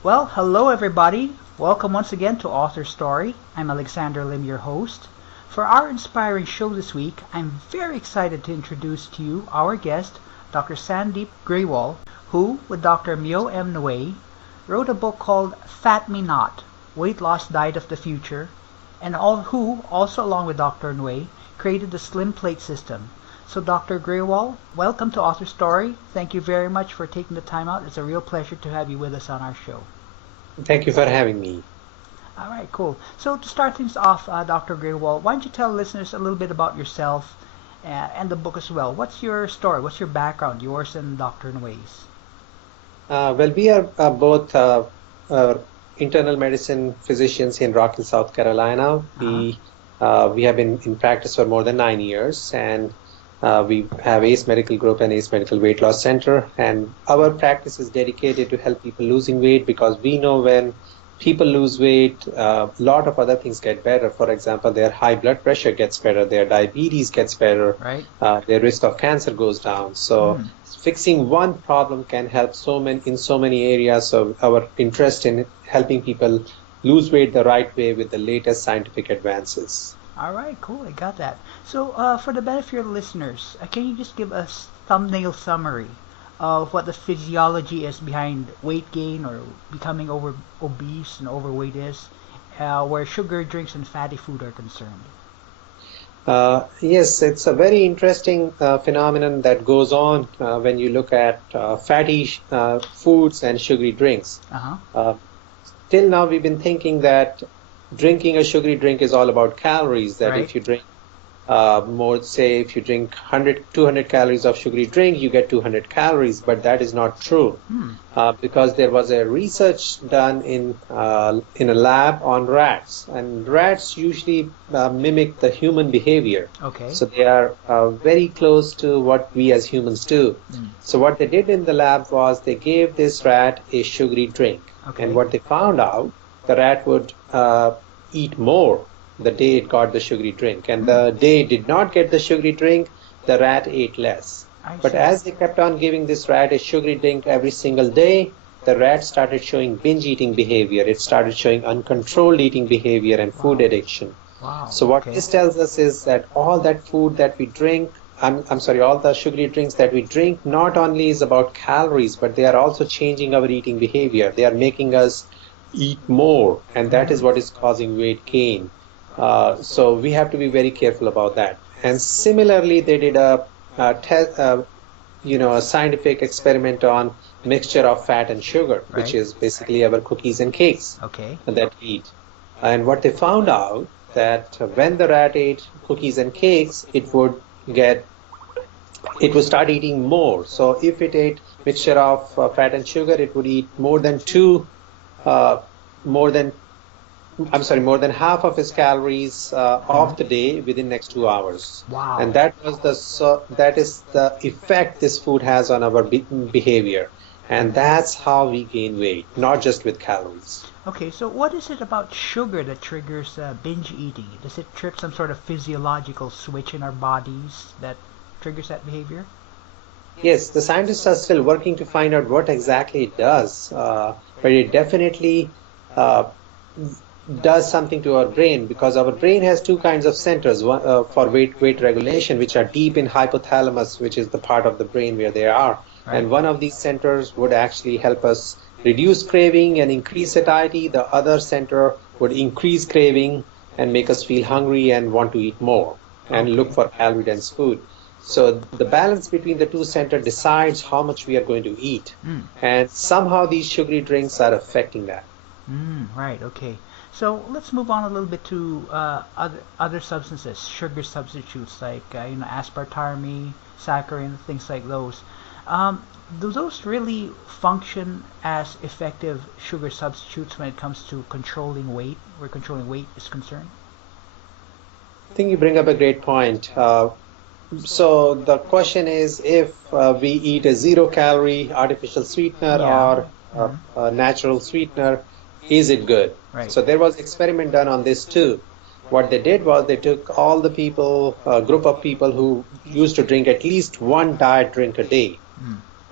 Well, hello everybody. Welcome once again to AuthorStory. I'm Alexander Lim, your host. For our inspiring show this week, I'm very excited to introduce to you our guest, Dr. Sandeep Grewal, who, with Dr. Myo M. Nguyen, wrote a book called Fat Me Not, Weight Loss Diet of the Future, and who, also along with Dr. Nguyen, created the Slim Plate system. So Dr. Grewal, welcome to AuthorStory. Thank you very much for taking the time out. It's a real pleasure to have you with us on our show. Thank you for having me. All right, cool. So to start things off, Dr. Grewal, why don't you tell listeners a little bit about yourself and the book as well? What's your story? What's your background, yours and Dr. Nguyen's? Well, we are both internal medicine physicians in Rock Hill, South Carolina. We have been in practice for more than 9 years, and we have ACE Medical Group and ACE Medical Weight Loss Center. And our practice is dedicated to help people losing weight, because we know when people lose weight, a lot of other things get better. For example, their high blood pressure gets better, their diabetes gets better, Right. Their risk of cancer goes down. So fixing one problem can help in so many areas. So our interest in helping people lose weight the right way with the latest scientific advances. All right, cool. I got that. So for the benefit of the listeners, can you just give a thumbnail summary of what the physiology is behind weight gain or becoming obese and overweight is, where sugar drinks and fatty food are concerned? Yes, it's a very interesting phenomenon that goes on when you look at fatty foods and sugary drinks. Till now, we've been thinking that drinking a sugary drink is all about calories, that Right. if you drink if you drink 200 calories of sugary drink, you get 200 calories, but that is not true. Because there was a research done in a lab on rats, and rats usually mimic the human behavior. Okay. So they are very close to what we as humans do. So what they did in the lab was they gave this rat a sugary drink. Okay. And what they found out, the rat would eat more the day it got the sugary drink. And the day it did not get the sugary drink, the rat ate less. But see. as they kept on giving this rat a sugary drink every single day, the rat started showing binge eating behavior. It started showing uncontrolled eating behavior and food addiction. Wow. So what Okay. this tells us is that all that food that we drink, all the sugary drinks that we drink, not only is about calories, but they are also changing our eating behavior. They are making us eat more, and that is what is causing weight gain. So we have to be very careful about that. And similarly, they did a scientific experiment on mixture of fat and sugar, Right. which is basically our cookies and cakes Okay. that we eat. And what they found out that when the rat ate cookies and cakes, it would start eating more. So if it ate mixture of fat and sugar, it would eat more than half of his calories of the day within next 2 hours. Wow. And that is the effect this food has on our behavior. And that's how we gain weight, not just with calories. Okay, so what is it about sugar that triggers binge eating? Does it trip some sort of physiological switch in our bodies that triggers that behavior? Yes, the scientists are still working to find out what exactly it does, but it definitely does something to our brain, because our brain has two kinds of centers for weight regulation, which are deep in hypothalamus, which is the part of the brain where they are. Right. And one of these centers would actually help us reduce craving and increase satiety. The other center would increase craving and make us feel hungry and want to eat more and look for calorie-dense food. So the balance between the two centers decides how much we are going to eat. And somehow these sugary drinks are affecting that. Right, okay. So let's move on a little bit to other substances, sugar substitutes like aspartame, saccharin, things like those. Do those really function as effective sugar substitutes when it comes to controlling weight, where controlling weight is concerned? I think you bring up a great point. So the question is, if we eat a zero-calorie artificial sweetener or a natural sweetener, is it good? Right. So there was an experiment done on this too. What they did was they took all the people, a group of people who used to drink at least one diet drink a day,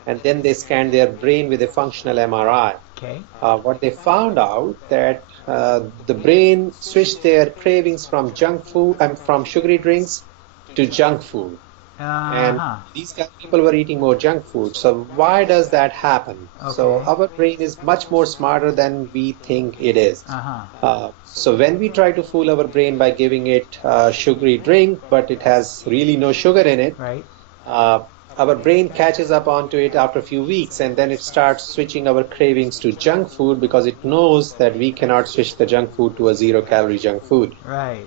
and then they scanned their brain with a functional MRI. Okay. What they found out that the brain switched their cravings from junk food and from sugary drinks to junk food. And Uh-huh. these guys, people were eating more junk food. So why does that happen? So Okay. our brain is much more smarter than we think it is. Uh-huh. So when we try to fool our brain by giving it a sugary drink, but it has really no sugar in it, Right. uh, our brain catches up onto it after a few weeks, and then it starts switching our cravings to junk food because it knows that we cannot switch the junk food to a zero-calorie junk food. Right.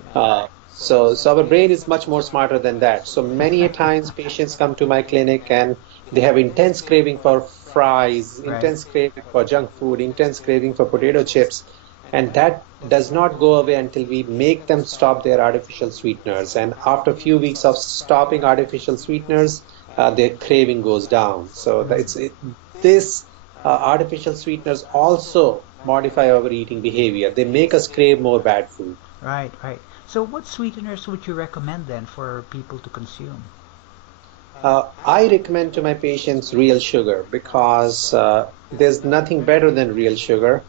So our brain is much more smarter than that. So many a times patients come to my clinic and they have intense craving for fries, Right. intense craving for junk food, intense craving for potato chips. And that does not go away until we make them stop their artificial sweeteners. And after a few weeks of stopping artificial sweeteners, their craving goes down. So this artificial sweeteners also modify our eating behavior. They make us crave more bad food. Right, right. So what sweeteners would you recommend then for people to consume? I recommend to my patients real sugar because there's nothing better than real sugar.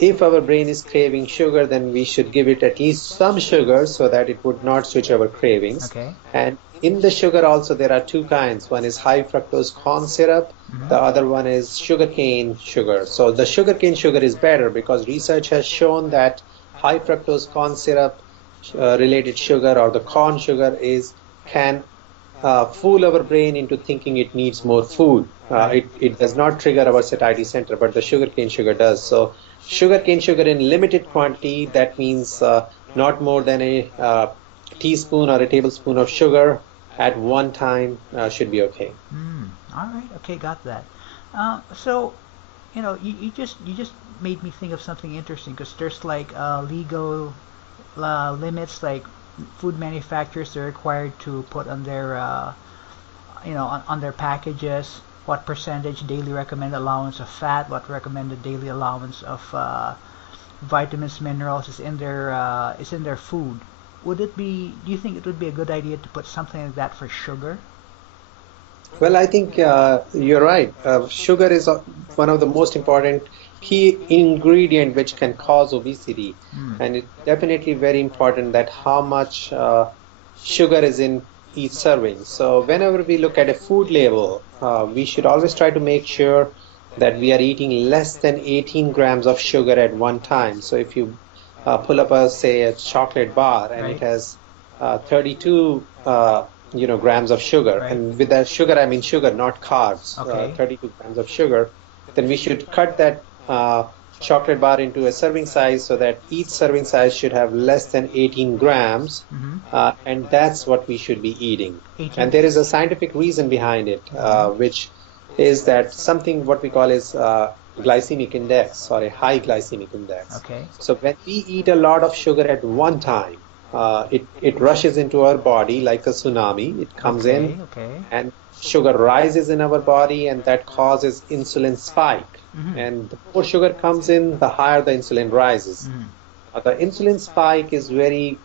If our brain is craving sugar, then we should give it at least some sugar so that it would not switch our cravings. Okay. And in the sugar also there are two kinds. One is high fructose corn syrup. Mm-hmm. The other one is sugarcane sugar. So the sugarcane sugar is better because research has shown that high fructose corn syrup related sugar or the corn sugar can fool our brain into thinking it needs more food. It does not trigger our satiety center, but the sugarcane sugar does. So sugarcane sugar in limited quantity, that means not more than a teaspoon or a tablespoon of sugar at one time should be okay. All right. Okay, got that. So, you just made me think of something interesting because there's like legal limits, like food manufacturers are required to put on their on their packages what percentage daily recommended allowance of fat, what recommended daily allowance of vitamins, minerals is in their food. Do you think it would be a good idea to put something like that for sugar? Well, I think you're right. Sugar is one of the most important key ingredient which can cause obesity, and it's definitely very important that how much sugar is in each serving. So whenever we look at a food label, we should always try to make sure that we are eating less than 18 grams of sugar at one time. So if you pull up say a chocolate bar and it Right. has 32 grams of sugar, Right. and with that sugar I mean sugar, not carbs. Okay. 32 grams of sugar, then we should cut that chocolate bar into a serving size so that each serving size should have less than 18 grams, and that's what we should be eating. 18. And there is a scientific reason behind it, which is that something what we call is glycemic index, or a high glycemic index. Okay. So when we eat a lot of sugar at one time, it rushes into our body like a tsunami. It comes in, Okay. and sugar rises in our body, and that causes insulin spike. And the more sugar comes in, the higher the insulin rises. The insulin spike is very,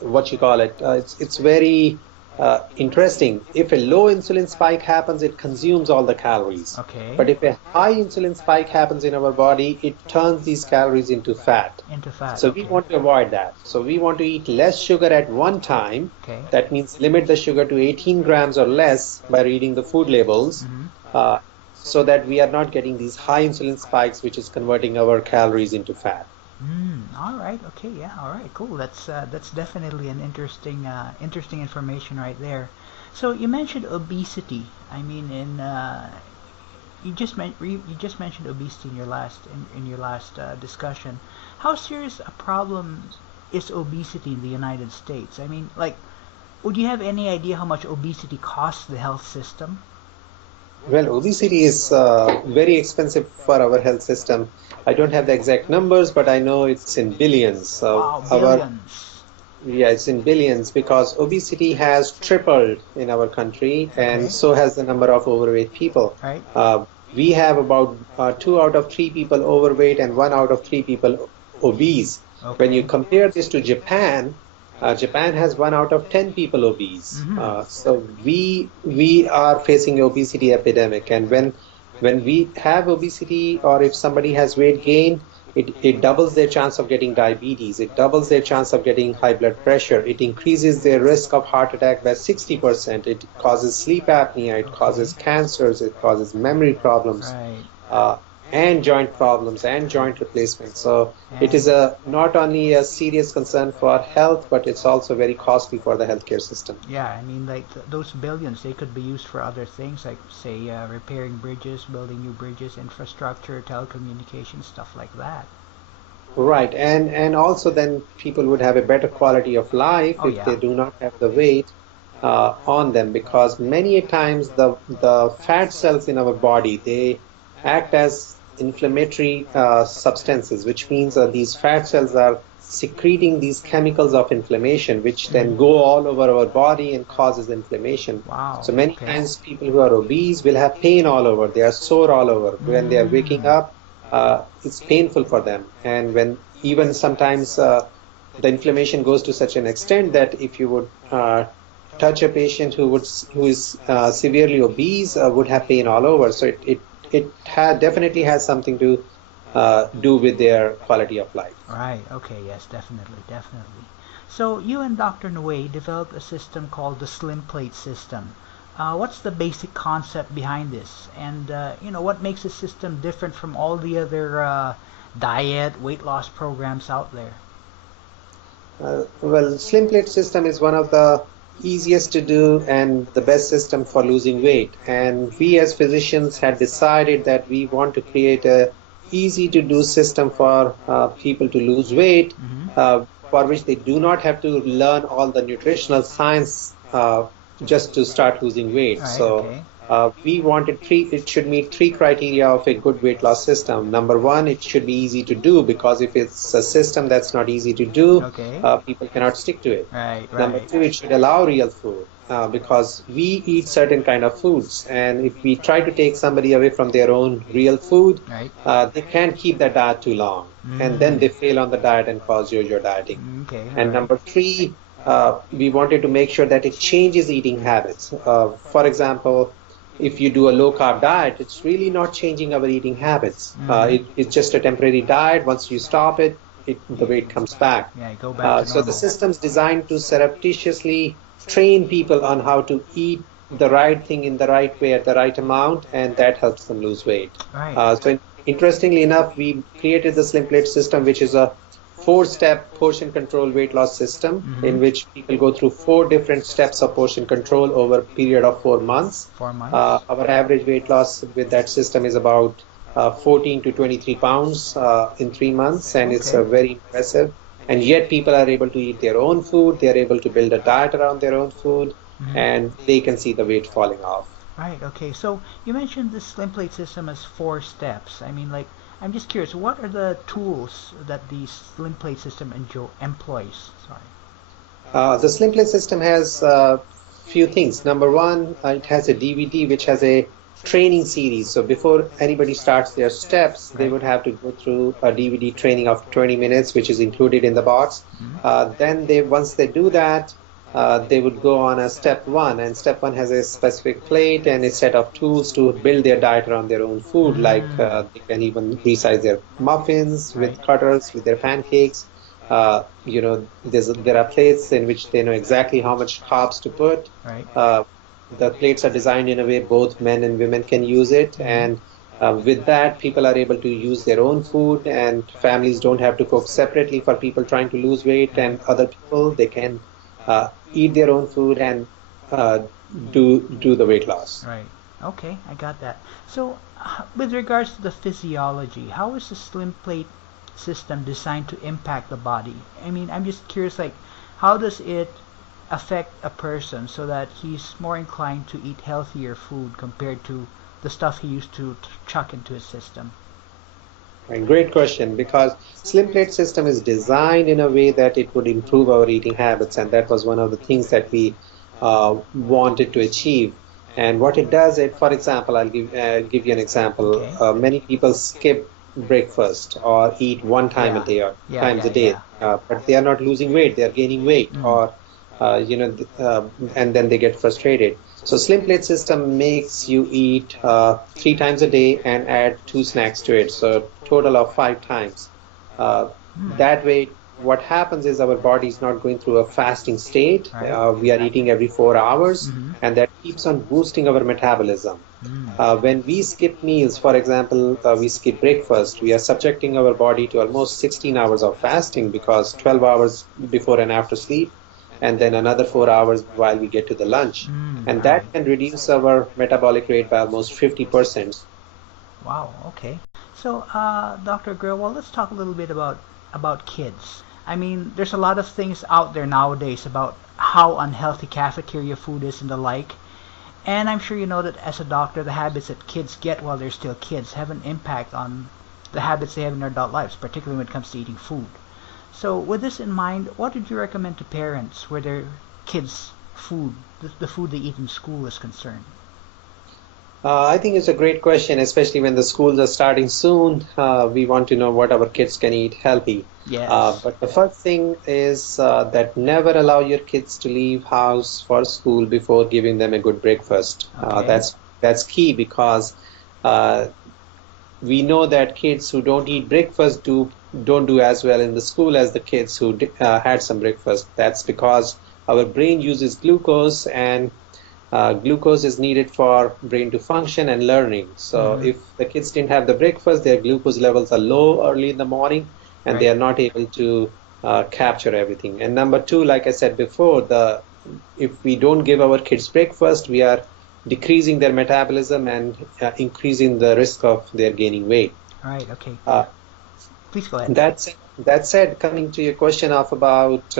it's very interesting. If a low insulin spike happens, it consumes all the calories. Okay. But if a high insulin spike happens in our body, it turns these calories into fat. Into fat. So okay. we want to avoid that. So we want to eat less sugar at one time. Okay. That means limit the sugar to 18 grams or less by reading the food labels, so that we are not getting these high insulin spikes, which is converting our calories into fat. All right. Okay. Yeah. All right. Cool. That's definitely an interesting information right there. So you mentioned obesity. I mean, you just mentioned obesity in your last discussion. How serious a problem is obesity in the United States? I mean, like, would you have any idea how much obesity costs the health system? Well, obesity is very expensive for our health system. I don't have the exact numbers, but I know it's in billions. So Wow, billions. Yeah, it's in billions because obesity has tripled in our country, and so has the number of overweight people. Right. We have about 2 out of 3 people overweight and 1 out of 3 people obese. Okay. When you compare this to Japan, Japan has 1 out of 10 people obese. So we are facing obesity epidemic, and when we have obesity, or if somebody has weight gain, it doubles their chance of getting diabetes. It doubles their chance of getting high blood pressure. It increases their risk of heart attack by 60%. It causes sleep apnea. It causes cancers. It causes memory problems. Right. Uh, and joint problems and joint replacement. So it is not only a serious concern for health, but it's also very costly for the healthcare system. Yeah, I mean, like those billions, they could be used for other things, like say repairing bridges, building new bridges, infrastructure, telecommunications, stuff like that. Right, and also then people would have a better quality of life if they do not have the weight on them, because many times the fat cells in our body, they act as inflammatory substances, which means these fat cells are secreting these chemicals of inflammation, which then go all over our body and causes inflammation. Wow. So many times people who are obese will have pain all over. They are sore all over. When they are waking up, it's painful for them. And when even sometimes the inflammation goes to such an extent that if you would touch a patient who is severely obese, would have pain all over. So it definitely has something to do with their quality of life. Right. Okay. Yes. Definitely. So you and Dr. Nguyen developed a system called the Slim Plate system. What's the basic concept behind this, and what makes the system different from all the other diet weight loss programs out there? Well, Slim Plate system is one of the easiest to do and the best system for losing weight. And we as physicians had decided that we want to create a easy to do system for people to lose weight, for which they do not have to learn all the nutritional science just to start losing weight. We wanted it should meet three criteria of a good weight loss system. Number one, it should be easy to do, because if it's a system that's not easy to do, people cannot stick to it. Number two, it should allow real food, because we eat certain kind of foods, and if we try to take somebody away from their own real food, they can't keep that diet too long, and then they fail on the diet and cause yo-yo dieting. And number three, we wanted to make sure that it changes eating habits. For example, if you do a low-carb diet, it's really not changing our eating habits. It's just a temporary diet. Once you stop it, the weight comes back. Go back to so the system's designed to surreptitiously train people on how to eat the right thing in the right way at the right amount, and that helps them lose weight. So interestingly enough, we created the Slim Plate system, which is a 4-step portion control weight loss system, in which people go through 4 different steps of portion control over a period of 4 months. Our average weight loss with that system is about 14 to 23 pounds in 3 months, and it's very impressive. And yet people are able to eat their own food, they are able to build a diet around their own food, and they can see the weight falling off. Right, okay. So you mentioned the Slim Plate system as 4 steps. I mean, I'm just curious, what are the tools that the Slim Plate system employs? The Slim Plate system has few things. Number one, it has a DVD which has a training series. So before anybody starts their steps, they would have to go through a DVD training of 20 minutes, which is included in the box. Then once they do that, they would go on a step 1, and step 1 has a specific plate and a set of tools to build their diet around their own food, like they can even resize their muffins with cutters, with their pancakes. There are plates in which they know exactly how much carbs to put. The plates are designed in a way both men and women can use it, and with that, people are able to use their own food, and families don't have to cook separately for people trying to lose weight, and other people, they can eat their own food and do the weight loss. Right. Okay, I got that. So, with regards to the physiology, how is the Slim Plate system designed to impact the body? I mean, I'm just curious, how does it affect a person so that he's more inclined to eat healthier food compared to the stuff he used to chuck into his system? Great question, because Slim Plate system is designed in a way that it would improve our eating habits, and that was one of the things that we wanted to achieve. And what it does, for example, I'll give you an example. Many people skip breakfast or eat one time a day or times a day, but they are not losing weight; they are gaining weight, or and then they get frustrated. So Slim Plate system makes you eat 3 times a day and add 2 snacks to it, so total of 5 times. That way, what happens is our body is not going through a fasting state. Right. We are eating every 4 hours, Mm-hmm. and that keeps on boosting our metabolism. When we skip meals, for example, we skip breakfast, we are subjecting our body to almost 16 hours of fasting because 12 hours before and after sleep, and then another 4 hours while we get to the lunch. And Right. that can reduce our metabolic rate by almost 50%. Wow. Okay. So, Dr. Grewal, let's talk a little bit about kids. I mean, there's a lot of things out there nowadays about how unhealthy cafeteria food is and the like. And I'm sure you know that as a doctor, the habits that kids get while they're still kids have an impact on the habits they have in their adult lives, particularly when it comes to eating food. So, with this in mind, what would you recommend to parents where their kids' food, the food they eat in school, is concerned? I think it's a great question, especially when the schools are starting soon. We want to know what our kids can eat healthy. Yes. But the first thing is that never allow your kids to leave house for school before giving them a good breakfast. Okay. That's key because uh, we know that kids who don't eat breakfast don't do as well in the school as the kids who had some breakfast. That's because our brain uses glucose, and glucose is needed for brain to function and learning. So if the kids didn't have the breakfast, their glucose levels are low early in the morning, and they are not able to capture everything. And number two, like I said before, if we don't give our kids breakfast, we are decreasing their metabolism and increasing the risk of their gaining weight. Right. Okay. Uh, Please go ahead. that said, coming to your question of about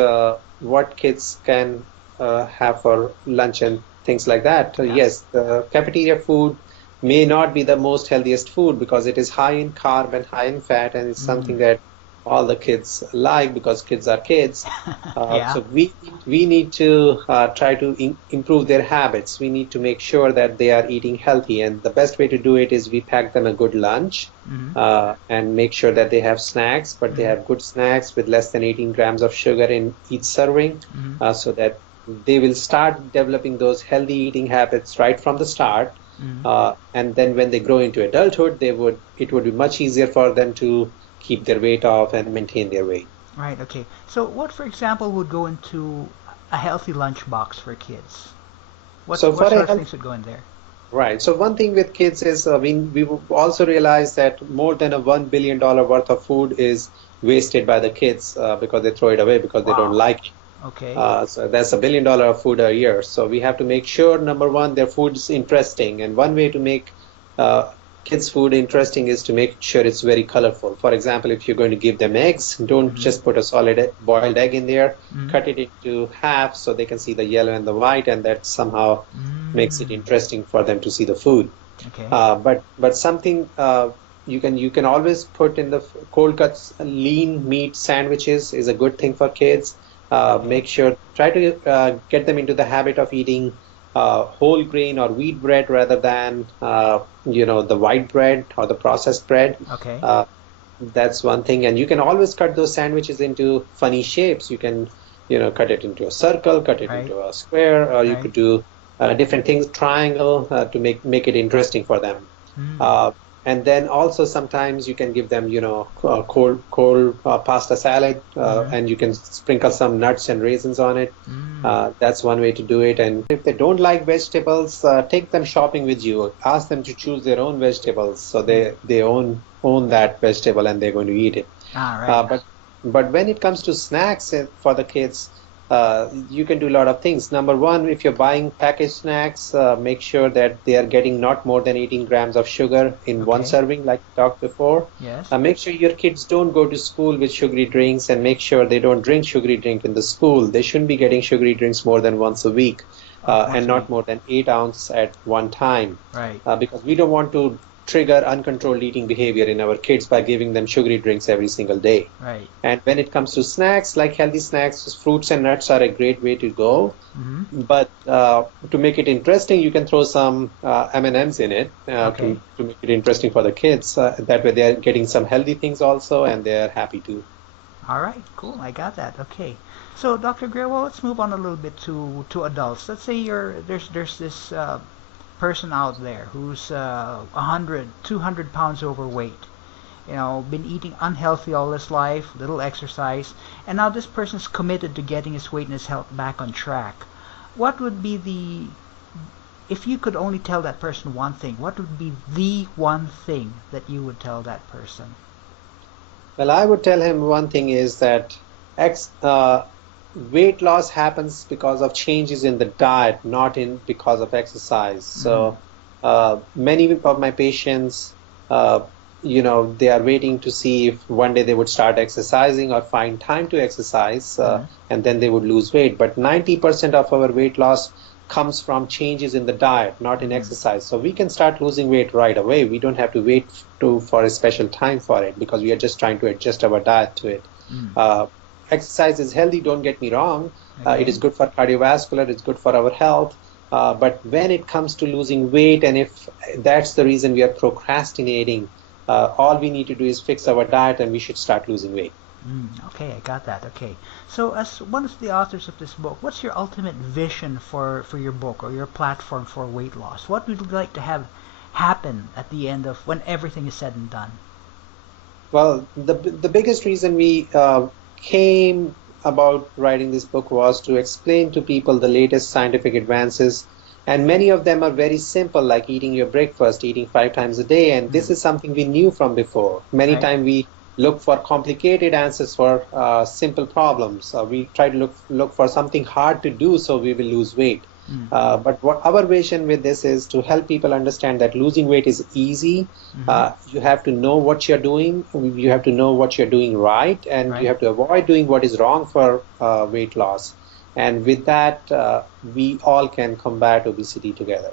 what kids can have for lunch and things like that, yes, the cafeteria food may not be the most healthiest food because it is high in carb and high in fat, and it's something that all the kids like because kids are kids. So we need to try to improve their habits. We need to make sure that they are eating healthy, and the best way to do it is we pack them a good lunch and make sure that they have snacks, but they have good snacks with less than 18 grams of sugar in each serving, so that they will start developing those healthy eating habits right from the start. And then when they grow into adulthood, it would be much easier for them to keep their weight off and maintain their weight. Right. Okay. So, what, for example, would go into a healthy lunchbox for kids? What sort of things would go in there? Right. So one thing with kids is we also realize that more than a $1 billion worth of food is wasted by the kids because they throw it away because they don't like it. Okay. So that's $1 billion of food a year. So we have to make sure, number one, their food is interesting. And one way to make kids' food interesting is to make sure it's very colorful. For example, if you're going to give them eggs, don't just put a solid boiled egg in there. Cut it into half so they can see the yellow and the white, and that somehow makes it interesting for them to see the food. Okay. But something you can always put in the cold cuts. Lean meat sandwiches is a good thing for kids. Make sure, try to get them into the habit of eating whole grain or wheat bread rather than the white bread or the processed bread. Okay. That's one thing. And you can always cut those sandwiches into funny shapes. You can cut it into a circle, cut it into a square, or you could do different things, triangle, to make it interesting for them. And then also sometimes you can give them, cold pasta salad, and you can sprinkle some nuts and raisins on it. That's one way to do it. And if they don't like vegetables, take them shopping with you. Ask them to choose their own vegetables, so they own that vegetable and they're going to eat it. But when it comes to snacks for the kids, you can do a lot of things. Number one, if you're buying packaged snacks, make sure that they are getting not more than 18 grams of sugar in one serving, like we talked before. Yes. Make sure your kids don't go to school with sugary drinks, and make sure they don't drink sugary drink in the school. They shouldn't be getting sugary drinks more than once a week, and not more than 8 ounces at one time. Right. Because we don't want to trigger uncontrolled eating behavior in our kids by giving them sugary drinks every single day. Right. And when it comes to snacks, like healthy snacks, fruits and nuts are a great way to go. But to make it interesting, you can throw some M&Ms in it to make it interesting for the kids. That way they are getting some healthy things also, and they are happy too. All right, cool. I got that. Okay. So, Dr. Grewal, let's move on a little bit to adults. Let's say there's this person out there who's 100, 200 pounds overweight. Been eating unhealthy all his life, little exercise, and now this person's committed to getting his weight and his health back on track. What would be if you could only tell that person one thing, what would be the one thing that you would tell that person? Well, I would tell him one thing is that weight loss happens because of changes in the diet, not because of exercise. So many of my patients, they are waiting to see if one day they would start exercising or find time to exercise, and then they would lose weight. But 90% of our weight loss comes from changes in the diet, not in exercise. So we can start losing weight right away. We don't have to wait for a special time for it, because we are just trying to adjust our diet to it. Exercise is healthy, don't get me wrong. It is good for cardiovascular, it's good for our health. But when it comes to losing weight, and if that's the reason we are procrastinating, all we need to do is fix our diet and we should start losing weight. Okay, I got that. Okay. So as one of the authors of this book, what's your ultimate vision for your book or your platform for weight loss? What would you like to have happen at the end of when everything is said and done? Well, the biggest reason we came about writing this book was to explain to people the latest scientific advances. And many of them are very simple, like eating your breakfast, eating 5 times a day. And this is something we knew from before. Many times we look for complicated answers for simple problems. We try to look for something hard to do so we will lose weight. But what our vision with this is to help people understand that losing weight is easy. You have to know what you're doing. You have to know what you're doing right. And you have to avoid doing what is wrong for weight loss. And with that, we all can combat obesity together.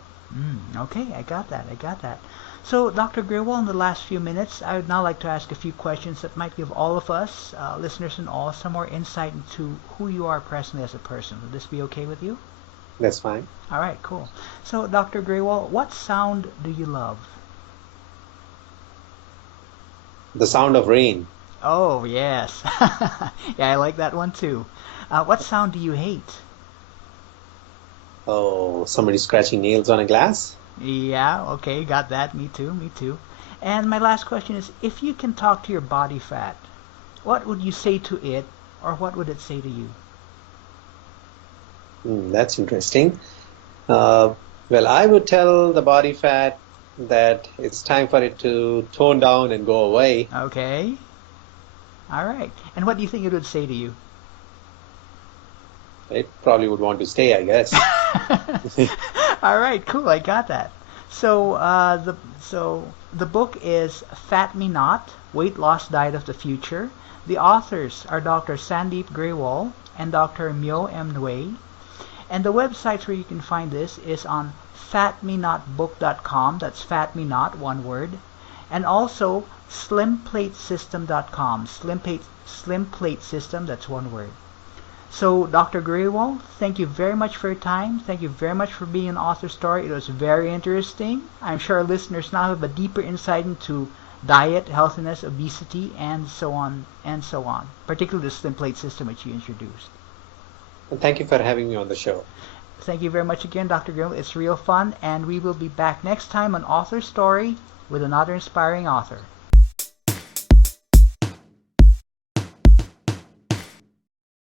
Okay, I got that. So, Dr. Grewal, in the last few minutes, I would now like to ask a few questions that might give all of us, listeners and all, some more insight into who you are presently as a person. Would this be okay with you? That's fine. All right, cool. So, Dr. Grewal, what sound do you love? The sound of rain. Oh, yes. Yeah, I like that one too. What sound do you hate? Oh, somebody scratching nails on a glass? Yeah, okay, got that. Me too. And my last question is, if you can talk to your body fat, what would you say to it, or what would it say to you? That's interesting. Well, I would tell the body fat that it's time for it to tone down and go away. Okay. All right. And what do you think it would say to you? It probably would want to stay, I guess. All right, cool. I got that. So the book is Fat Me Not: Weight Loss Diet of the Future. The authors are Dr. Sandeep Grewal and Dr. Myo M. Nguyen. And the websites where you can find this is on fatmenotbook.com. That's fatmenot, one word. And also slimplatesystem.com. Slimplate system, that's one word. So, Dr. Grewal, thank you very much for your time. Thank you very much for being an author story. It was very interesting. I'm sure our listeners now have a deeper insight into diet, healthiness, obesity, and so on, particularly the Slimplate system which you introduced. And thank you for having me on the show. Thank you very much again, Dr. Grewal. It's real fun, and we will be back next time on Author Story with another inspiring author.